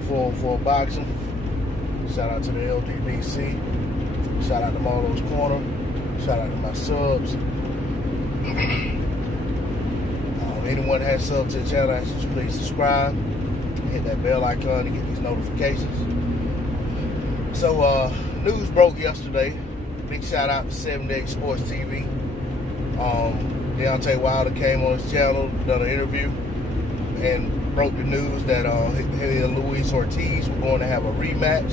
for boxing. Shout out to the LDBC. Shout out to Marlo's Corner. Shout out to my subs. Anyone that has subbed to the channel, I should please subscribe. Hit that bell icon to get these notifications. So, news broke yesterday. Big shout out to 7 Day Sports TV. Deontay Wilder came on his channel, done an interview, and broke the news that he and Luis Ortiz were going to have a rematch.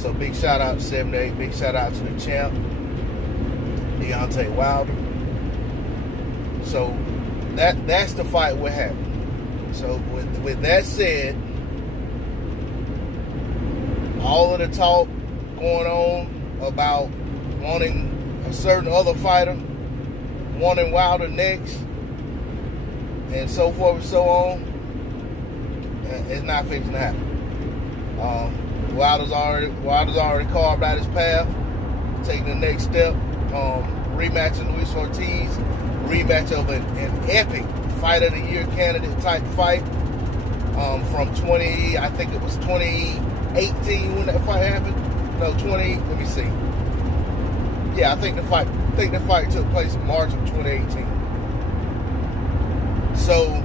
So big shout out to 7 Day, big shout out to the champ, Deontay Wilder. So that's the fight what happened. So with that said, all of the talk going on about wanting a certain other fighter, wanting Wilder next, and so forth and so on, it's not fixing to happen. Wilder's already carved out his path, taking the next step, rematching Luis Ortiz, rematch of an epic fight of the year candidate type fight from I think it was 2018 when that fight happened. No, let me see. Yeah, I think the fight took place in March of 2018. So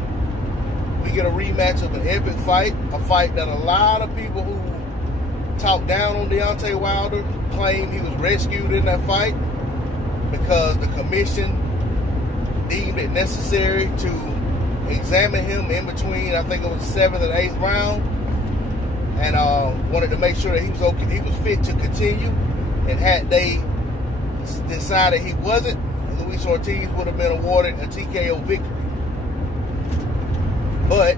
we get a rematch of an epic fight, a fight that a lot of people who talk down on Deontay Wilder claim he was rescued in that fight because the commission deemed it necessary to examine him in between, I think it was the 7th and 8th round, and wanted to make sure that he was okay, he was fit to continue. And had they decided he wasn't, Luis Ortiz would have been awarded a TKO victory. But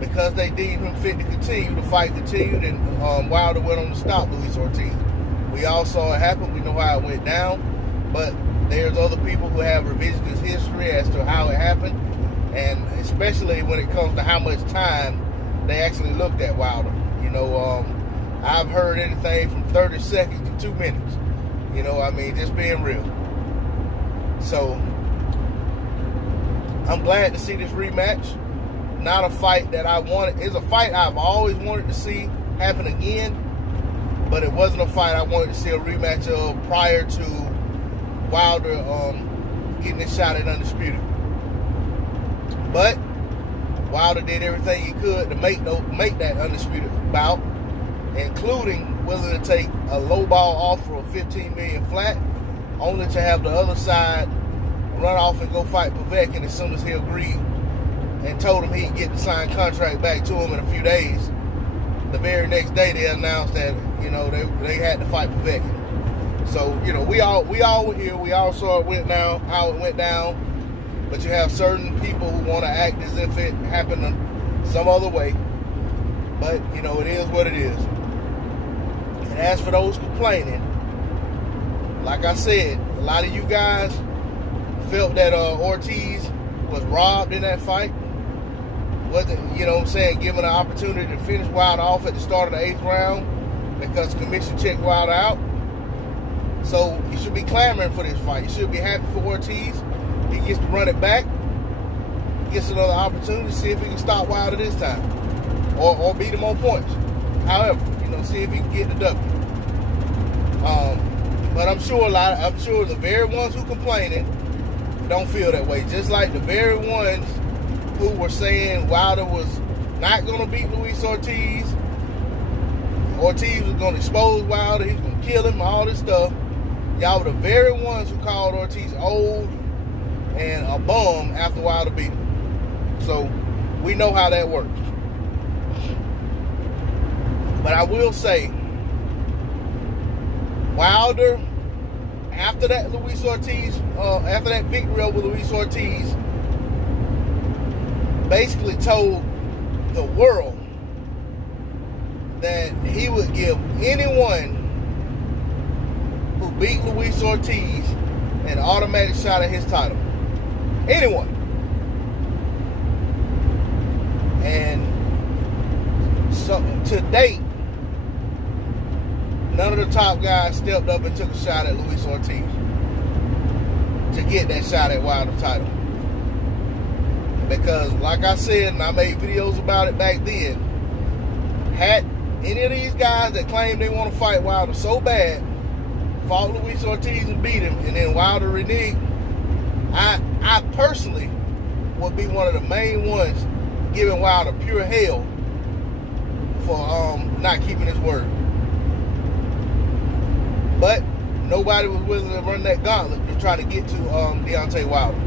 because they deemed him fit to continue, the fight continued, and Wilder went on to stop Luis Ortiz. We all saw it happen. We know how it went down. But there's other people who have revisionist history as to how it happened, and especially when it comes to how much time they actually looked at Wilder. You know, I've heard anything from 30 seconds to 2 minutes. You know, I mean, just being real. So I'm glad to see this rematch. Not a fight that I wanted. It's a fight I've always wanted to see happen again, but it wasn't a fight I wanted to see a rematch of prior to Wilder getting his shot at Undisputed. But Wilder did everything he could to make that Undisputed bout, including willing to take a low ball offer of $15 million flat, only to have the other side run off and go fight Povetkin as soon as he agreed and told him he'd get the signed contract back to him in a few days. The very next day they announced that, you know, they had to fight Povetkin. So, you know, we all were here. We all saw how it went down. But you have certain people who want to act as if it happened some other way. But, you know, it is what it is. And as for those complaining, like I said, a lot of you guys felt that Ortiz was robbed in that fight. Wasn't, you know what I'm saying, given an opportunity to finish Wilder off at the start of the 8th round because the commission checked Wilder out. So you should be clamoring for this fight. You should be happy for Ortiz. He gets to run it back. He gets another opportunity to see if he can stop Wilder this time, or beat him on points. However, you know, see if he can get the W. But I'm sure the very ones who complaining don't feel that way. Just like the very ones who were saying Wilder was not going to beat Luis Ortiz. Ortiz was going to expose Wilder. He was going to kill him, all this stuff. Y'all were the very ones who called Ortiz old and a bum after Wilder beat him. So we know how that works. But I will say, Wilder, after that victory over Luis Ortiz, basically told the world that he would give anyone who beat Luis Ortiz an automatic shot at his title. Anyone. And so to date, none of the top guys stepped up and took a shot at Luis Ortiz to get that shot at Wilder's title. Because, like I said, and I made videos about it back then, Had any of these guys that claim they want to fight Wilder so bad fought Luis Ortiz and beat him, and then Wilder reneged, I personally would be one of the main ones giving Wilder pure hell for not keeping his word. But nobody was willing to run that gauntlet to try to get to Deontay Wilder.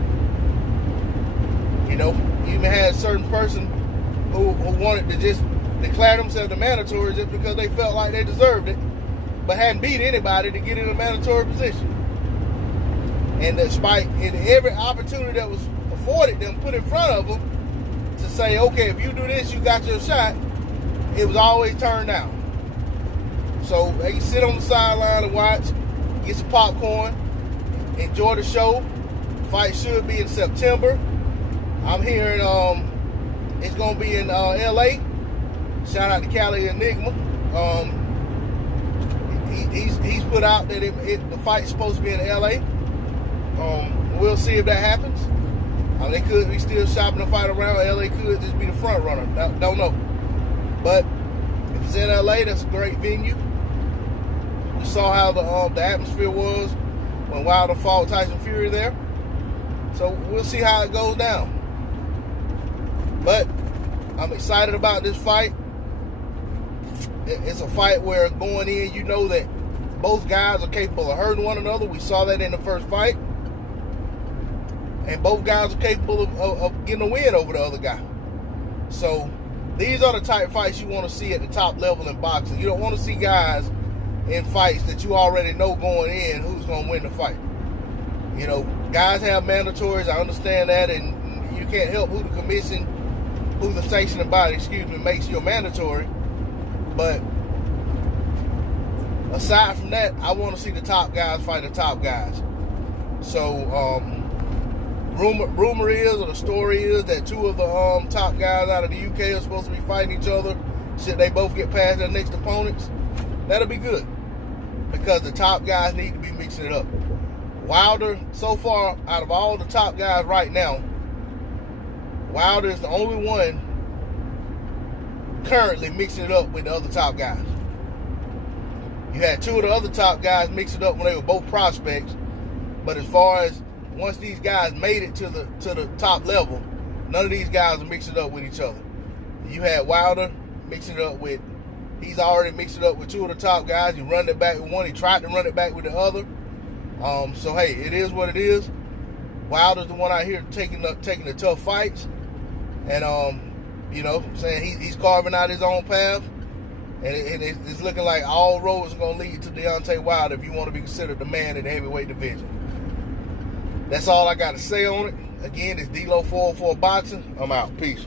You know, you even had a certain person who wanted to just declare themselves the mandatory just because they felt like they deserved it, but hadn't beat anybody to get in a mandatory position. And despite in every opportunity that was afforded them, put in front of them, to say, okay, if you do this, you got your shot, it was always turned down. So they can sit on the sideline and watch, get some popcorn, enjoy the show. Fight should be in September. I'm hearing it's going to be in LA. Shout out to Cali Enigma. He's put out that the fight's supposed to be in LA. We'll see if that happens. They could be still shopping the fight around. LA could just be the front runner. Don't know. But if it's in LA, that's a great venue. We saw how the atmosphere was when Wilder fought Tyson Fury there. So we'll see how it goes down. But I'm excited about this fight. It's a fight where going in, you know that both guys are capable of hurting one another. We saw that in the first fight. And both guys are capable of getting a win over the other guy. So these are the type of fights you want to see at the top level in boxing. You don't want to see guys in fights that you already know going in who's going to win the fight. You know, guys have mandatories. I understand that, and you can't help who the sanctioning body, makes you a mandatory. But aside from that, I want to see the top guys fight the top guys. So, rumor is, or the story is, that two of the top guys out of the UK are supposed to be fighting each other. Should they both get past their next opponents, that'll be good, because the top guys need to be mixing it up. Wilder, so far, out of all the top guys right now, Wilder is the only one currently mixing it up with the other top guys. You had two of the other top guys mix it up when they were both prospects, but as far as once these guys made it to the top level, none of these guys are mixing it up with each other. You had Wilder mixing it up with, he's already mixed it up with two of the top guys. He run it back with one. He tried to run it back with the other. So hey, it is what it is. Wilder's the one out here taking the tough fights, and you know, saying he's carving out his own path, and it's looking like all roads are gonna lead to Deontay Wilder if you want to be considered the man in the heavyweight division. That's all I got to say on it. Again, it's D-Lo 404 Boxing. I'm out. Peace.